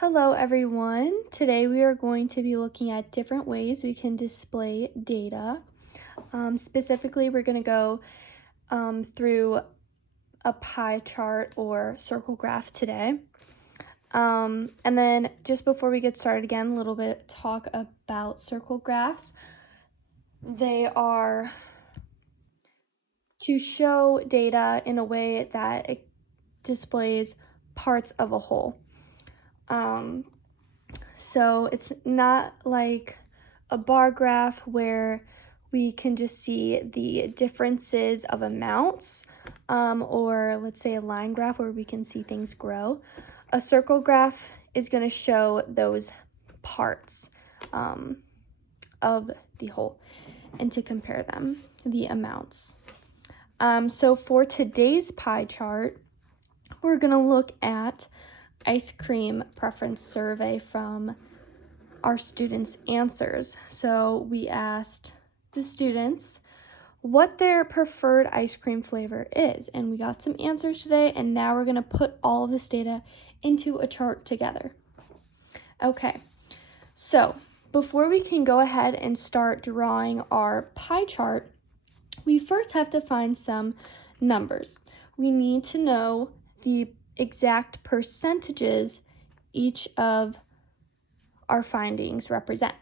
Hello everyone. Today we are going to be looking at different ways we can display data. Specifically, we're going to go through a pie chart or circle graph today. And then just before we get started again, a little bit talk about circle graphs. They are to show data in a way that it displays parts of a whole. So it's not like a bar graph where we can just see the differences of amounts, or let's say a line graph where we can see things grow. A circle graph is going to show those parts of the whole and to compare them, the amounts. So for today's pie chart, we're going to look at ice cream preference survey from our students' answers. So we asked the students what their preferred ice cream flavor is, and we got some answers today, and now we're going to put all of this data into a chart together. Okay, so before we can go ahead and start drawing our pie chart, we first have to find some numbers. We need to know the exact percentages each of our findings represent.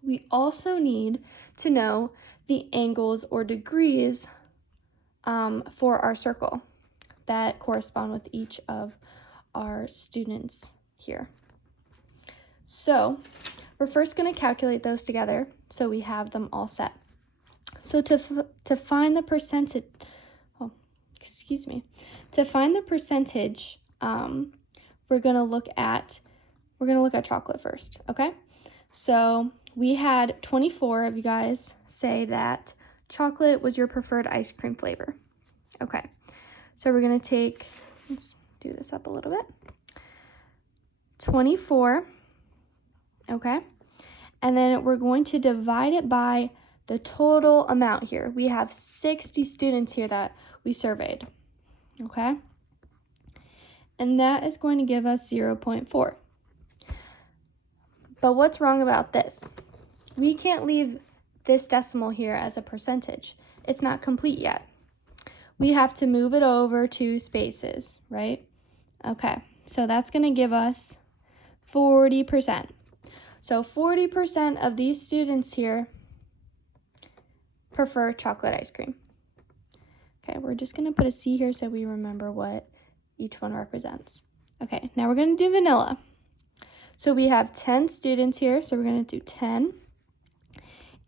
We also need to know the angles or degrees for our circle that correspond with each of our students here. So we're first going to calculate those together so we have them all set. So to find the percentage, to find the percentage, we're going to look at chocolate first, okay? So we had 24 of you guys say that chocolate was your preferred ice cream flavor. Okay, so we're going to let's do this up a little bit. 24, okay? And then we're going to divide it by the total amount here. We have 60 students here that we surveyed, okay? And that is going to give us 0.4. But what's wrong about this? We can't leave this decimal here as a percentage. It's not complete yet. We have to move it over 2 spaces, right? Okay, so that's going to give us 40%. So 40% of these students here prefer chocolate ice cream. Okay, we're just going to put a C here so we remember what each one represents. Okay, now we're going to do vanilla. So we have 10 students here, so we're going to do 10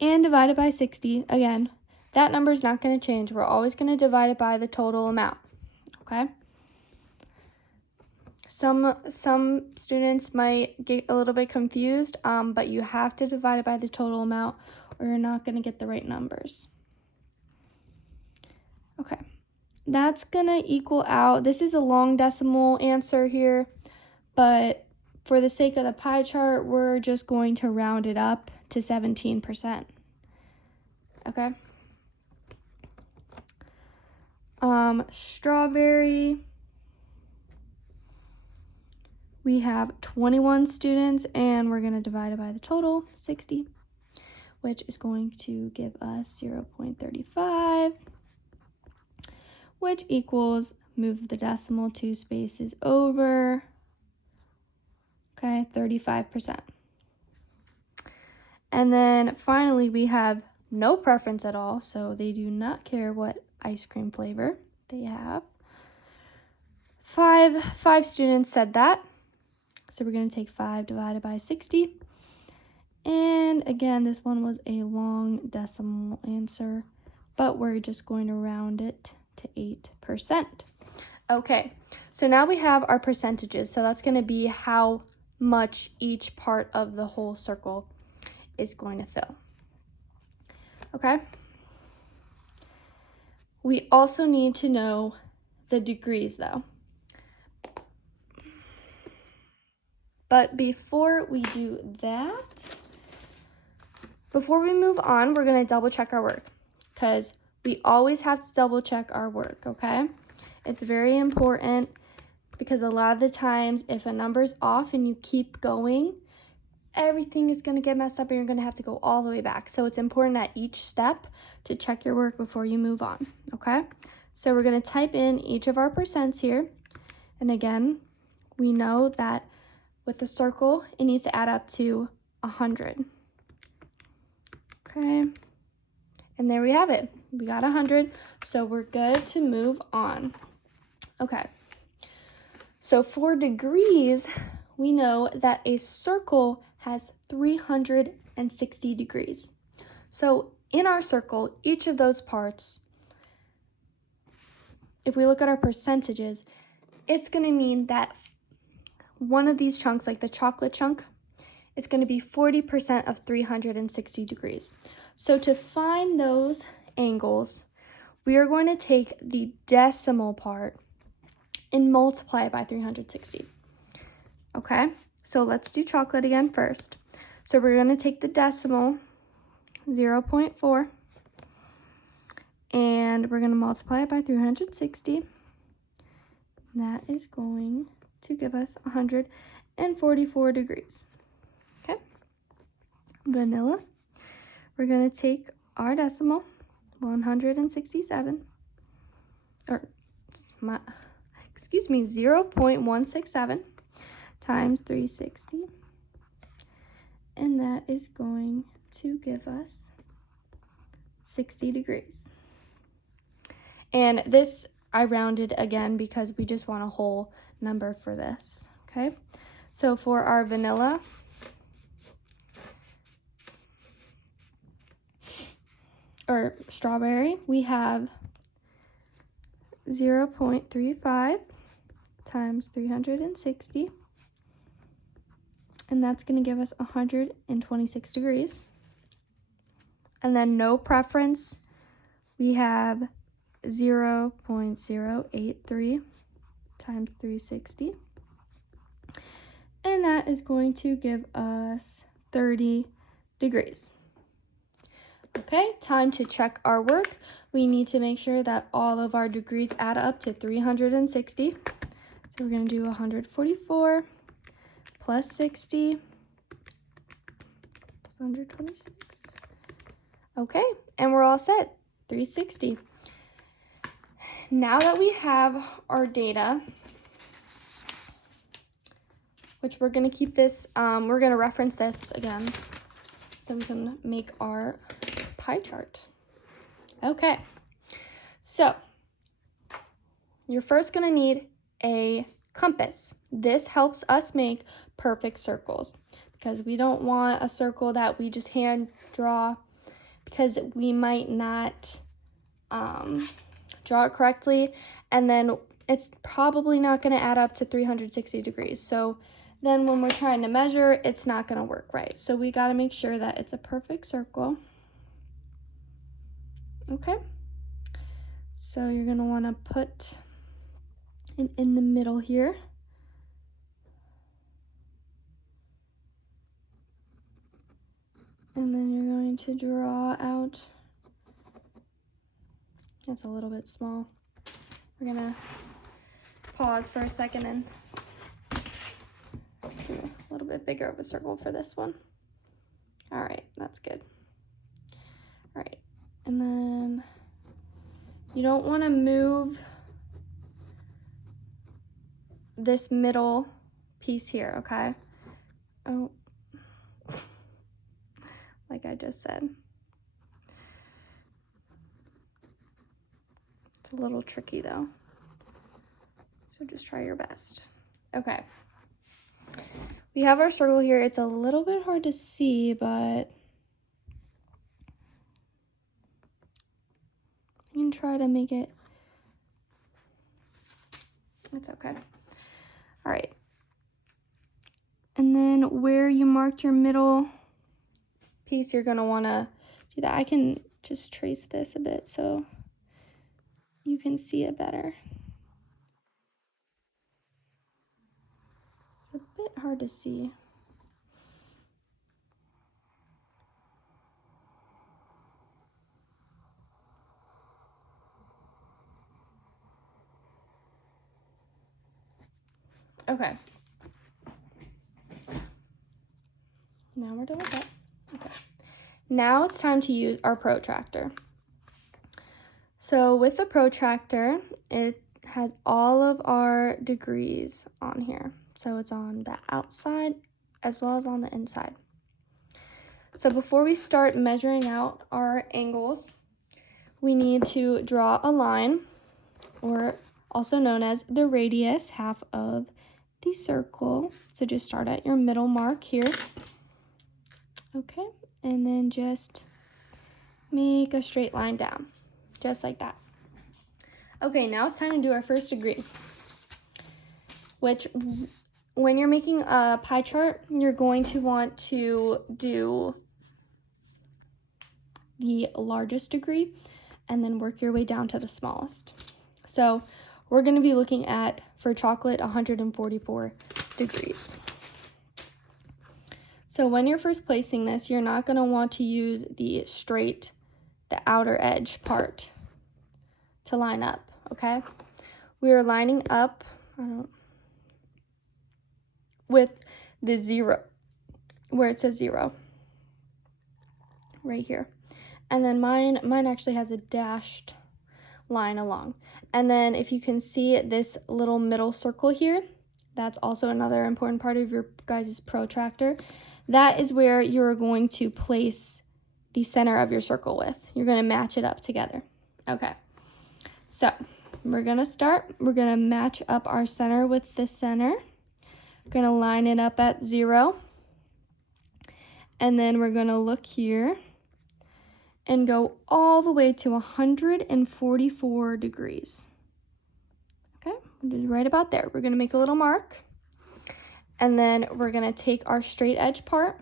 and divide it by 60. Again, that number is not going to change. We're always going to divide it by the total amount, okay? Some students might get a little bit confused, but you have to divide it by the total amount or you're not going to get the right numbers. Okay, that's going to equal out. This is a long decimal answer here, but for the sake of the pie chart, we're just going to round it up to 17%. Okay. Strawberry, we have 21 students, and we're going to divide it by the total, 60, which is going to give us 0.35, which equals, move the decimal 2 spaces over, okay, 35%. And then finally, we have no preference at all, so they do not care what ice cream flavor they have. Five students said that, so we're going to take 5 divided by 60. And again, this one was a long decimal answer, but we're just going to round it to 8%. Okay, so now we have our percentages, so that's going to be how much each part of the whole circle is going to fill. Okay? We also need to know the degrees though. But before we do that, before we move on, we're going to double check our work because we always have to double check our work, okay? It's very important because a lot of the times if a number's off and you keep going, everything is going to get messed up and you're going to have to go all the way back. So it's important at each step to check your work before you move on, okay? So we're going to type in each of our percents here. And again, we know that with the circle, it needs to add up to 100. Okay, and there we have it. We got 100, so we're good to move on. Okay, so for degrees, we know that a circle has 360 degrees. So in our circle, each of those parts, if we look at our percentages, it's going to mean that one of these chunks, like the chocolate chunk, is going to be 40% of 360 degrees. So to find those angles, we are going to take the decimal part and multiply it by 360. Okay, so let's do chocolate again first. So we're going to take the decimal, 0.4, and we're going to multiply it by 360. That is going to give us 144 degrees. Okay, vanilla, we're going to take our decimal, 167, or 0.167 times 360, and that is going to give us 60 degrees. And this I rounded again because we just want a whole number for this, okay? So for our vanilla, or strawberry, we have 0.35 times 360, and that's going to give us 126 degrees. And then no preference, we have 0.083 times 360, and that is going to give us 30 degrees. Okay, time to check our work. We need to make sure that all of our degrees add up to 360. So we're going to do 144 plus 60 plus 126. Okay, and we're all set, 360. Now that we have our data, which we're going to keep this, we're going to reference this again so we can make our pie chart. Okay, so you're first going to need a compass. This helps us make perfect circles because we don't want a circle that we just hand draw because we might not draw it correctly, and then it's probably not going to add up to 360 degrees. So then when we're trying to measure, it's not going to work right. So we got to make sure that it's a perfect circle. Okay, so you're going to want to put it in the middle here. And then you're going to draw out, that's a little bit small. We're going to pause for a second and do a little bit bigger of a circle for this one. All right, that's good. All right, and then you don't want to move this middle piece here, okay? Oh, like I just said. It's a little tricky though, so just try your best. Okay, we have our circle here. It's a little bit hard to see, but you can try to make it, it's okay. All right, and then where you marked your middle piece, you're gonna wanna do that. I can just trace this a bit so you can see it better. It's a bit hard to see. Okay. Now we're done with that. Okay. Now it's time to use our protractor. So with the protractor, it has all of our degrees on here. So it's on the outside as well as on the inside. So before we start measuring out our angles, we need to draw a line, or also known as the radius, half of the circle. So just start at your middle mark here. Okay, and then just make a straight line down, just like that. Okay, now it's time to do our first degree, which when you're making a pie chart, you're going to want to do the largest degree and then work your way down to the smallest. So we're going to be looking at, for chocolate, 144 degrees. So when you're first placing this, you're not going to want to use the outer edge part to line up, okay? We are lining up with the 0, where it says 0, right here. And then mine actually has a dashed line along. And then if you can see this little middle circle here, that's also another important part of your guys' protractor. That is where you're going to place the center of your circle with. You're going to match it up together. Okay, so we're going to start. We're going to match up our center with the center. We're going to line it up at 0. And then we're going to look here and go all the way to 144 degrees. Okay, just right about there. We're going to make a little mark. And then we're going to take our straight edge part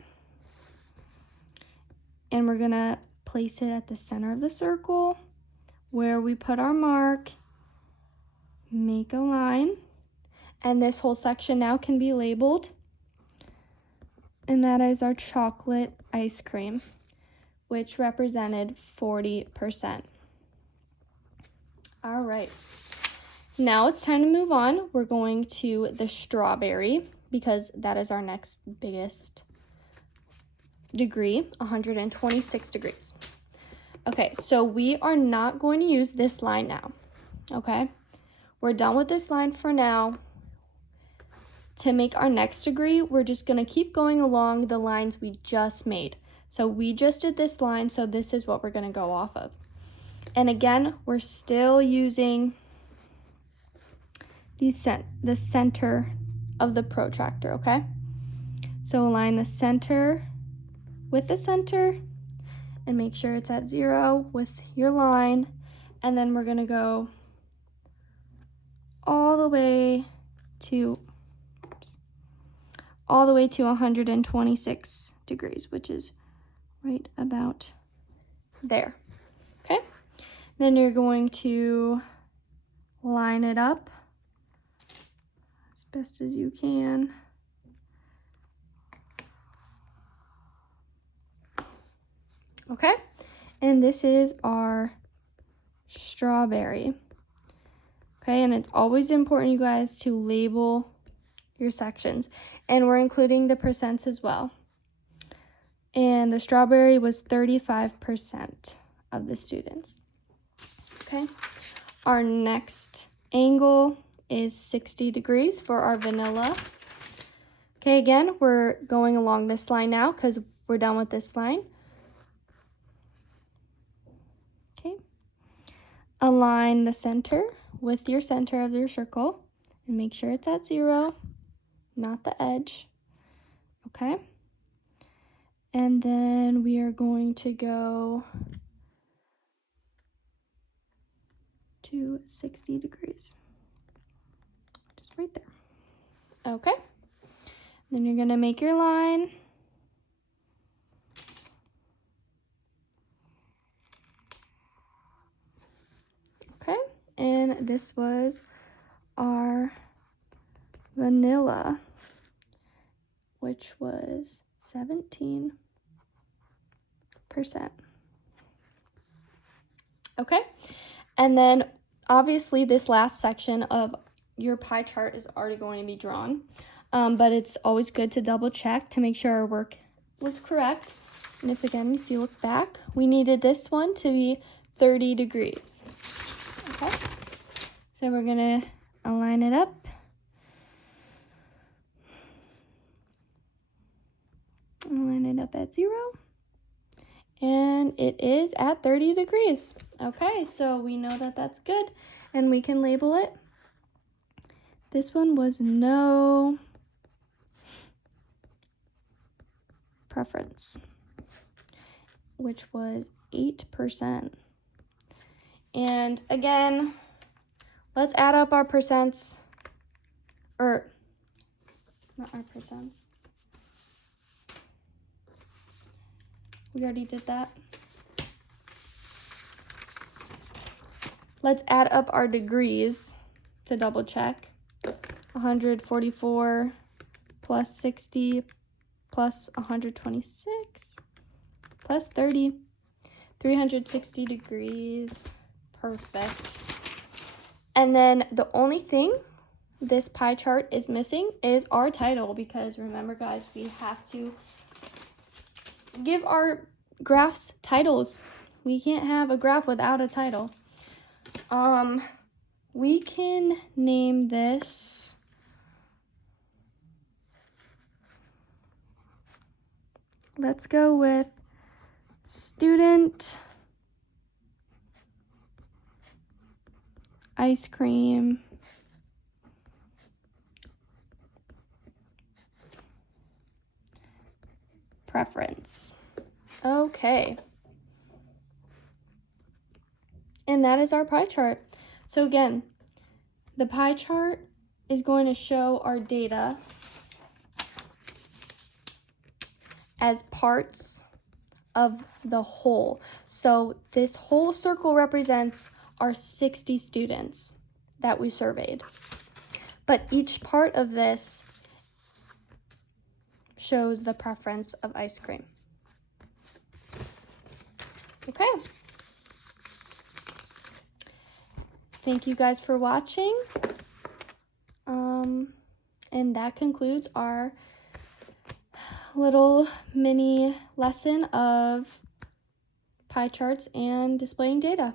and we're going to place it at the center of the circle where we put our mark, make a line, and this whole section now can be labeled. And that is our chocolate ice cream, which represented 40%. All right, now it's time to move on. We're going to the strawberry because that is our next biggest degree, 126 degrees. Okay, so we are not going to use this line now, okay? We're done with this line for now. To make our next degree, we're just gonna keep going along the lines we just made. So we just did this line, so this is what we're gonna go off of. And again, we're still using the center of the protractor, okay? So align the center with the center and make sure it's at 0 with your line. And then we're gonna go all the way to 126 degrees, which is right about there, okay? Then you're going to line it up as best as you can. Okay, and this is our strawberry. Okay, and it's always important, you guys, to label your sections, and we're including the percents as well. And the strawberry was 35% of the students. Okay, our next angle is 60 degrees for our vanilla. Okay, again, we're going along this line now because we're done with this line. Okay, align the center with your center of your circle and make sure it's at 0, not the edge. Okay, and then we are going to go to 60 degrees, just right there. Okay, then you're gonna make your line. Okay, and this was our vanilla, which was 17%. Okay, and then obviously this last section of your pie chart is already going to be drawn. But it's always good to double check to make sure our work was correct. And if you look back, we needed this one to be 30 degrees. Okay, so we're gonna align it up. Align it up at 0. And it is at 30 degrees. Okay, so we know that that's good, and we can label it. This one was no preference, which was 8%. And again, let's add up our percents, or not our percents. We already did that. Let's add up our degrees to double check. 144 plus 60 plus 126 plus 30. 360 degrees. Perfect. And then the only thing this pie chart is missing is our title, because remember, guys, we have to give our graphs titles. We can't have a graph without a title. We can name this let's go with student ice cream preference. Okay. And that is our pie chart. So again, the pie chart is going to show our data as parts of the whole. So this whole circle represents our 60 students that we surveyed. But each part of this shows the preference of ice cream. Okay. Thank you guys for watching. And that concludes our little mini lesson of pie charts and displaying data.